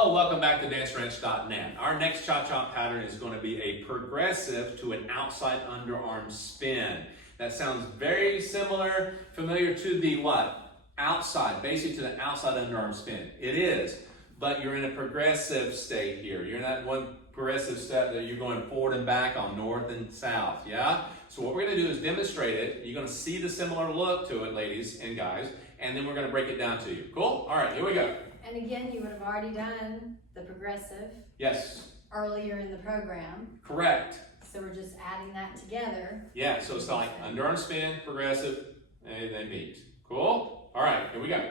Hello, welcome back to DanceRanch.net. Our next cha-cha pattern is going to be a progressive to an outside underarm spin. That sounds very similar, familiar to the what? Outside, basically to the outside underarm spin. It is, but you're in a progressive state here. You're in that one progressive step that you're going forward and back on north and south, yeah? So what we're going to do is demonstrate it. You're going to see the similar look to it, ladies and guys, and then we're going to break it down to you. Cool? All right, here we go. And again, you would have already done the progressive Yes. earlier in the program. Correct. So we're just adding that together. Yeah, so it's like underarm spin, progressive, and they meet. Cool? All right, here we go.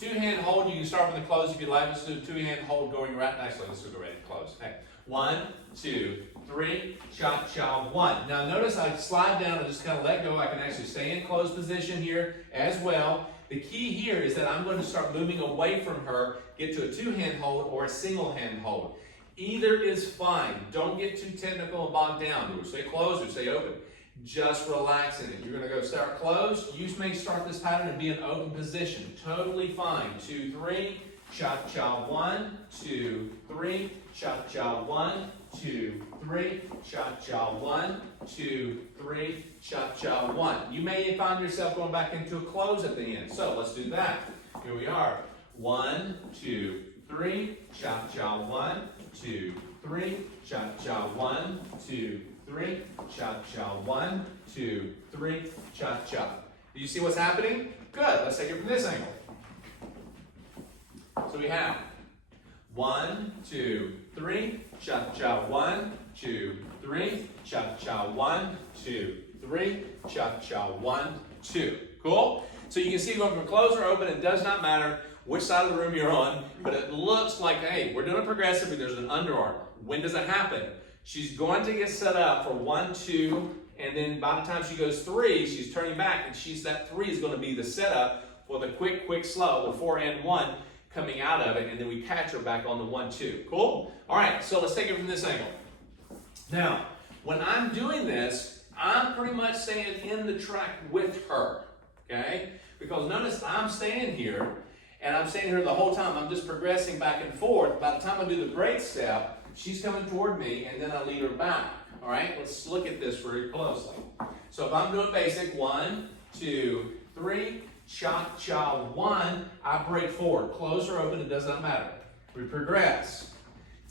Two-hand hold. You can start with the close if you like. Let's do a two-hand hold going right. Actually, let's go right to close. Okay. 1, 2, 3, cha-cha, 1. Now notice I slide down and just kind of let go. I can actually stay in closed position here as well. The key here is that I'm going to start moving away from her, get to a two-hand hold or a single-hand hold. Either is fine. Don't get too technical and bogged down. Do we stay closed or stay open? Just relax in it. You're going to go start closed. You may start this pattern and be in open position. Totally fine. 2, 3, cha-cha, 1, 2, 3, cha-cha, 1, 2, 3, cha-cha, 1, 2, 3, cha-cha, 1. You may find yourself going back into a close at the end. So let's do that. Here we are. 1, 2, 3, cha-cha, 1, 2, 3, cha-cha, 1, 2, 3, cha-cha, 1, 2, 3, cha-cha. Do you see what's happening? Good. Let's take it from this angle. So we have 1, 2, 3, cha-cha, 1, 2, 3, cha-cha, 1, 2, 3, cha-cha, 1, 2. Cool? So you can see going from closed or open, it does not matter which side of the room you're on, but it looks like, hey, we're doing a progressive, but there's an underarm. When does it happen? She's going to get set up for 1, 2, and then by the time she goes 3, she's turning back, and that 3 is going to be the setup for the quick, slow, the 4 and 1 coming out of it, and then we catch her back on the 1, 2. Cool? All right, so let's take it from this angle. Now, when I'm doing this, I'm pretty much staying in the track with her, okay? Because notice I'm staying here, and I'm staying here the whole time. I'm just progressing back and forth. By the time I do the break step, she's coming toward me, and then I lead her back. All right, let's look at this very closely. So if I'm doing basic, 1, 2, 3, cha-cha, 1, I break forward. Close or open, it does not matter. We progress.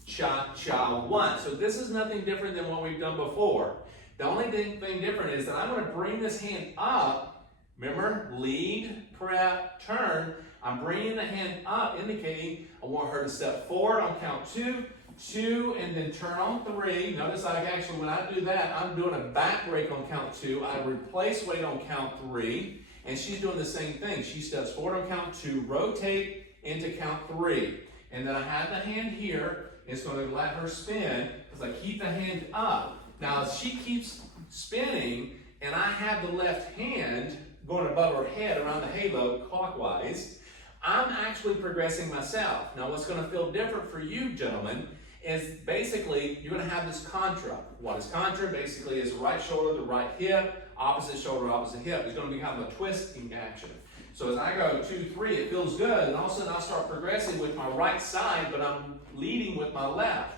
Cha-cha, 1. So this is nothing different than what we've done before. The only thing different is that I'm going to bring this hand up. Remember, lead, prep, turn. I'm bringing the hand up, indicating I want her to step forward on count 2, 2, and then turn on 3. Notice when I do that, I'm doing a back break on count 2. I replace weight on count 3, and she's doing the same thing. She steps forward on count 2, rotate into count 3. And then I have the hand here. It's going to let her spin because I keep the hand up. Now, as she keeps spinning, and I have the left hand going above her head around the halo clockwise, I'm actually progressing myself. Now, what's going to feel different for you, gentlemen, is basically you're going to have this contra. What is contra? Basically, is right shoulder to right hip, opposite shoulder, opposite hip. It's going to be kind of a twisting action. So as I go 2, 3, it feels good, and all of a sudden I'll start progressing with my right side, but I'm leading with my left.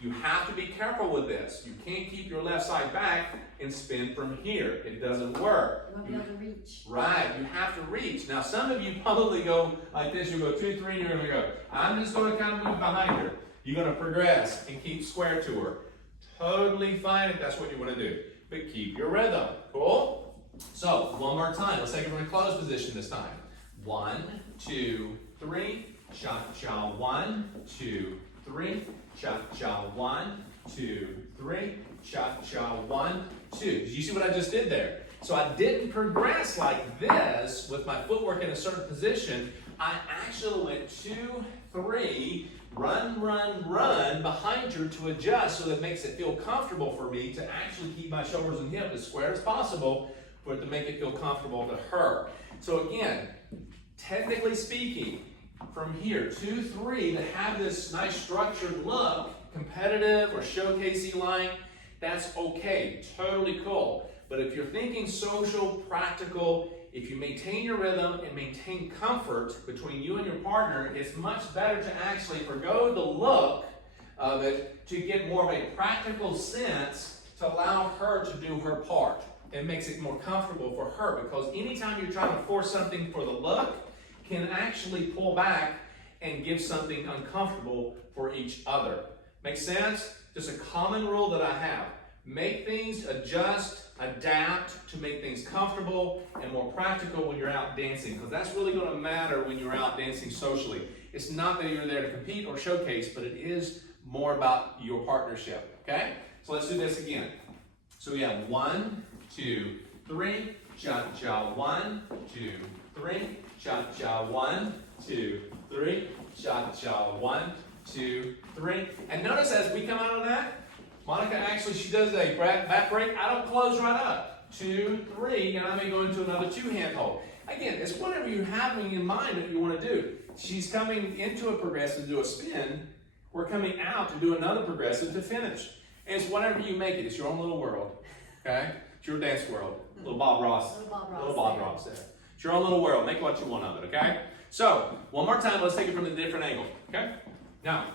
You have to be careful with this. You can't keep your left side back and spin from here. It doesn't work. You won't be able to reach. Right, you have to reach. Now some of you probably go like this. You go 2, 3, and you're going to go. I'm just going to kind of move behind her. You're going to progress and keep square to her. Totally fine if that's what you want to do. But keep your rhythm. Cool? So, one more time. Let's take it from a closed position this time. 1, 2, 3. Cha-cha, 1, 2, 3. Cha-cha, 1, 2, 3. Cha-cha, 1, 2. Did you see what I just did there? So I didn't progress like this with my footwork in a certain position. I actually went 2, 3, run behind her to adjust so that it makes it feel comfortable for me to actually keep my shoulders and hips as square as possible for it to make it feel comfortable to her. So again, technically speaking, from here, 2, 3, to have this nice structured look, competitive or showcasey like, that's okay, totally cool. But if you're thinking social, practical, if you maintain your rhythm and maintain comfort between you and your partner, it's much better to actually forgo the look of it to get more of a practical sense to allow her to do her part. It makes it more comfortable for her, because anytime you're trying to force something for the look can actually pull back and give something uncomfortable for each other. Make sense? Just a common rule that I have. Make things adjust, adapt to make things comfortable and more practical when you're out dancing, because that's really going to matter when you're out dancing socially. It's not that you're there to compete or showcase, but it is more about your partnership, okay? So let's do this again. So we have 1, 2, 3, cha-cha, 1, 2, 3, cha-cha, 1, 2, 3, cha-cha, 1, 2, 3. And notice as we come out of that, Monica actually, she does a back break. I don't close right up. 2, 3, and I may go into another 2-hand hold. Again, it's whatever you're having in mind that you want to do. She's coming into a progressive to do a spin. We're coming out to do another progressive to finish. And it's whatever you make it. It's your own little world. Okay? It's your dance world. Little Bob Ross. Little Bob Ross there. It's your own little world. Make what you want of it, okay? So, one more time, let's take it from a different angle. Okay? Now,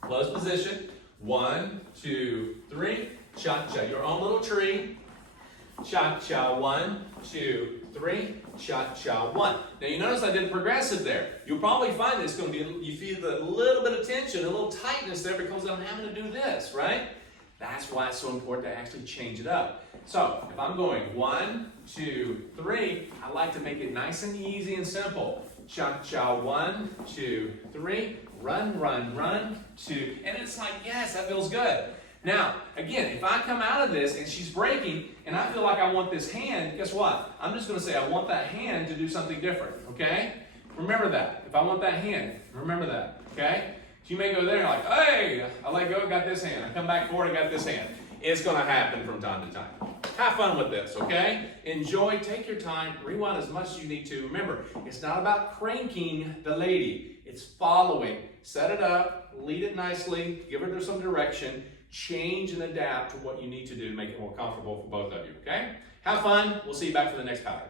close position. 1, 2, 3, cha-cha. Your own little tree. Cha-cha, 1, 2, 3, cha-cha, 1. Now you notice I did progressive there. You'll probably find it's going to be, you feel a little bit of tension, a little tightness there because I'm having to do this, right? That's why it's so important to actually change it up. So, if I'm going 1, 2, 3, I like to make it nice and easy and simple. Cha-cha, 1, 2, 3, run, run, run, 2. And it's like, yes, that feels good. Now, again, if I come out of this and she's breaking and I feel like I want this hand, guess what? I'm just going to say I want that hand to do something different, okay? Remember that. If I want that hand, remember that, okay? So you may go there and like, hey, I let go, got this hand. I come back forward, I got this hand. It's going to happen from time to time. Have fun with this, okay? Enjoy, take your time, rewind as much as you need to. Remember, it's not about cranking the lady. It's following. Set it up, lead it nicely, give her some direction, change and adapt to what you need to do to make it more comfortable for both of you, okay? Have fun. We'll see you back for the next pattern.